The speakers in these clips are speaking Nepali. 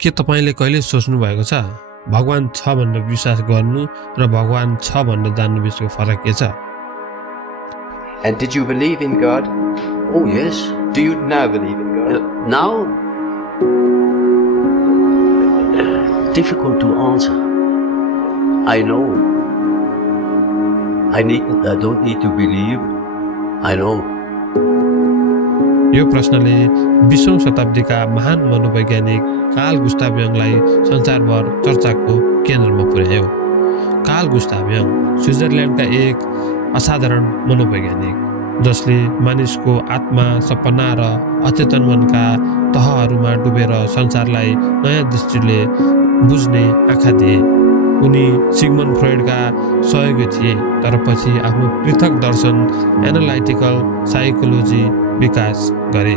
के तपाईले कहिले सोच्नु भएको छ भगवान छ भनेर विश्वास गर्नु र भगवान छ भनेर जान्नु बिचको फरक के छ? And did you believe in God? Oh yes. Do you now believe in God? Now, difficult to answer. I know. I don't need to believe. I know. यो प्रश्नले 20औं शताब्दीका महान मनोवैज्ञानिक कार्ल गुस्ताव यङलाई संसारभर चर्चाको केन्द्रमा पुर्यायो। कार्ल गुस्ताव यङ स्विजरल्यान्डका एक असाधारण मनोवैज्ञानिक जसले मानिसको आत्मा, सपना र अचेतन मनका तहहरूमा डुबेर संसारलाई नयाँ दृष्टिले बुझ्ने आँखा दिए। उनी सिगमन्ड फ्रॉइडका सहयोगी थिए, तर पछि आफ्नो पृथक दर्शन एनालाइटिकल साइकोलोजी विकास गरे।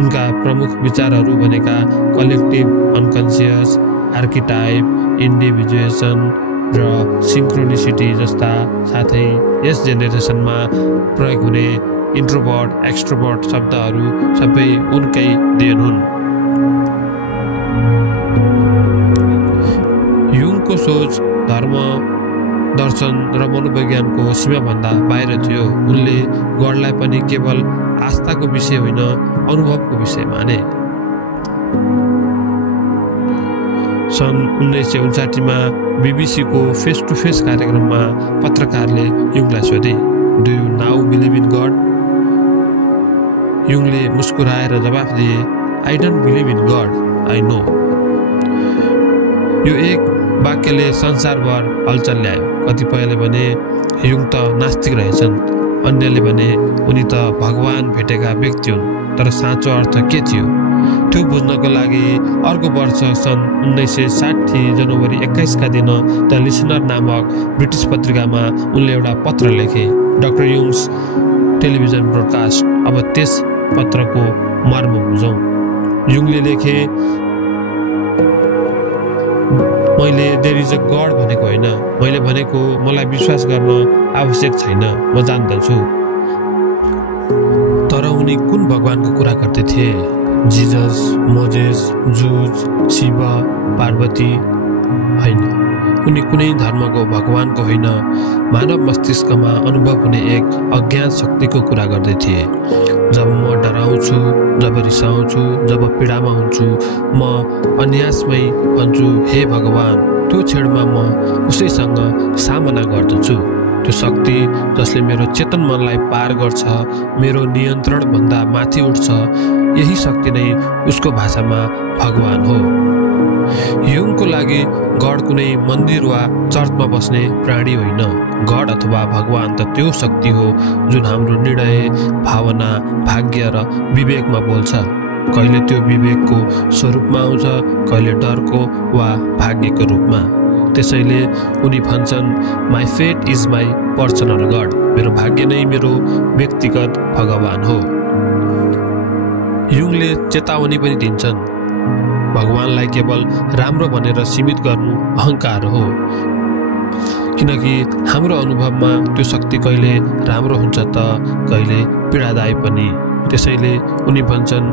उनका प्रमुख विचारहरू भनेका कलेक्टिभ अनकन्सियस, आर्किटाइप, इन्डिभिजुएसन र सिंक्रोनिसिटी जस्ता, साथै यस जेनेरेसनमा प्रयोग हुने इन्ट्रोभर्ट, एक्सट्रोभर्ट शब्दहरू सबै उनकै देन हुन्। युङको सोच धर्म, दर्शन र मनोविज्ञानको सीमाभन्दा बाहिर थियो। उनले गडलाई पनि केवल आस्थाको विषय होइन, अनुभवको विषय माने। सन् 1959 बीबीसीको फेस टु फेस कार्यक्रममा पत्रकारले युङलाई सोधे, do you now believe in God? युङले मुस्कुराएर जवाफ दिए, I don't believe in God, I know. यो एक वाक्यले संसारभर हलचल ल्यायो। कतिपयले भने युङ त नास्तिक रहेछन्, अन्यले भने उनी त भगवान भेटेका व्यक्ति हुन्। तर साँचो अर्थ के थियो त्यो बुझ्नको लागि अर्को वर्ष सन् 1960 जनवरी 21 का दिन द लिसनर नामक ब्रिटिस पत्रिकामा उनले एउटा पत्र लेखे, डाक्टर युङ्स टेलिभिजन ब्रोडकास्ट। अब त्यस पत्रको मर्म बुझौँ। युङले लेखे, मैले देयर इज अ गड भनेको होइन, मैले भनेको मलाई विश्वास गर्न आवश्यक छैन, म जान्दछु। तर उनी कुन भगवानको कुरा गर्दै थिए? Jesus, Moses, Zeus, Shiva, Parvati? होइन, उनी कुनै धर्मको भगवानको होइन, मानव मस्तिष्कमा अनुभव हुने एक अज्ञात शक्तिको कुरा गर्दै थिए। जब म डराउँछु, जब रिसाउँछु, जब पीडामा हुन्छु, म अन्यासमै भन्छु, हे भगवान। त्यो क्षणमा म उसैसँग सामना गर्दछु। त्यो शक्ति जसले मेरो चेतन मनलाई पार गर्छ, मेरो नियन्त्रणभन्दा माथि उठ्छ, यही शक्ति नै उसको भाषामा भगवान हो। युङको लागि गड कुनै मन्दिर वा चर्चमा बस्ने प्राणी होइन। गड अथवा भगवान त त्यो शक्ति हो जुन हाम्रो निर्णय, भावना, भाग्य र विवेकमा बोल्छ। कहिले त्यो विवेकको स्वरूपमा आउँछ, कहिले डरको वा भाग्यको रूपमा। त्यसैले उनी भन्छन्, my fate is my personal god. मेरो भाग्य नै मेरो व्यक्तिगत भगवान हो। युङले चेतावनी पनि दिन्छन्, भगवानलाई केवल राम्रो भनेर सीमित गर्नु अहङ्कार हो, किनकि हाम्रो अनुभवमा त्यो शक्ति कहिले राम्रो हुन्छ त कहिले पीडादायी पनि। त्यसैले उनी भन्छन्,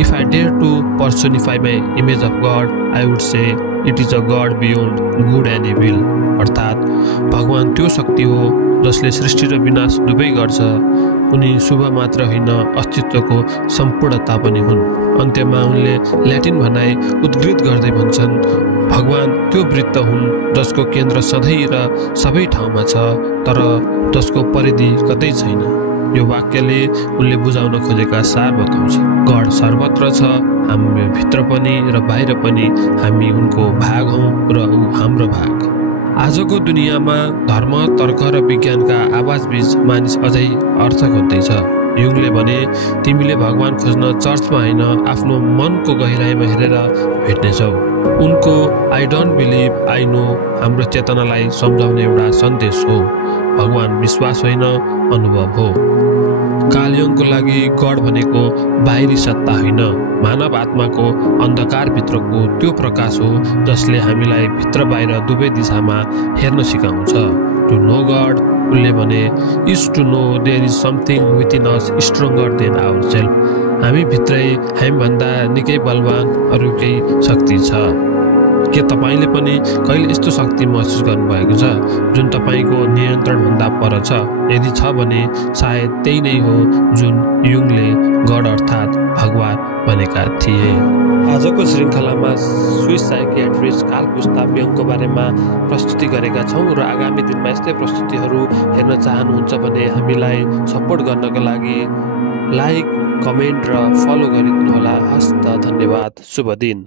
if I dare to personify my image of god, I would say it is a god beyond good and evil. अर्थात् भगवान त्यो शक्ति हो जसले सृष्टि र विनाश दुवै गर्छ। उनी शुभ मात्र होइन, अस्तित्वको सम्पूर्णता पनि हुन्। अन्त्यमा उनले ल्याटिन भनाइ उद्घृत गर्दै भन्छन्, भगवान त्यो वृत्त हुन् जसको केन्द्र सधैँ र सबै ठाउँमा छ, तर जसको परिधि कतै छैन। यो वाक्यले उनले बुझाउन खोजेका सार बताउँछ। गड सर्वत्र छ, हामी भित्र पनि र बाहिर पनि। हामी उनको भाग हौँ र ऊ हाम्रो भाग। आजको दुनियाँमा धर्म, तर्क र विज्ञानका आवाजबीच मानिस अझै अर्थ खोज्दैछ। युङले भने, तिमीले भगवान खोज्न चर्चमा होइन, आफ्नो मनको गहिराइमा हेरेर भेट्नेछौ। उनको I don't believe I know हाम्रो चेतनालाई सम्झाउने एउटा सन्देश हो। भगवान विश्वास होइन, अनुभव हो। कार्ल युङको लागि गड भनेको बाहिरी सत्ता होइन, मानव आत्माको अन्धकारभित्रको त्यो प्रकाश हो जसले हामीलाई भित्र बाहिर दुवै दिशामा हेर्न सिकाउँछ। टु नो गड, उनले भने, is to know there is something within us stronger than our self. हामीभित्रै हामीभन्दा निकै बलवान अरू केही शक्ति छ। के तपाईँले पनि कहिले यस्तो शक्ति महसुस गर्नुभएको छ जुन तपाईँको नियन्त्रणभन्दा पर छ? यदि छ भने सायद त्यही नै हो जुन युङले गड अर्थात् भगवान भनेका थिए। आजको श्रृङ्खलामा स्विस साइकियाट्रिस्ट कार्ल गुस्ताव युङको बारेमा प्रस्तुति गरेका छौँ र आगामी दिनमा यस्तै प्रस्तुतिहरू हेर्न चाहनुहुन्छ भने हामीलाई सपोर्ट गर्नका लागि लाइक, कमेन्ट र फलो गरिदिनुहोला। हस्त, धन्यवाद, शुभ दिन।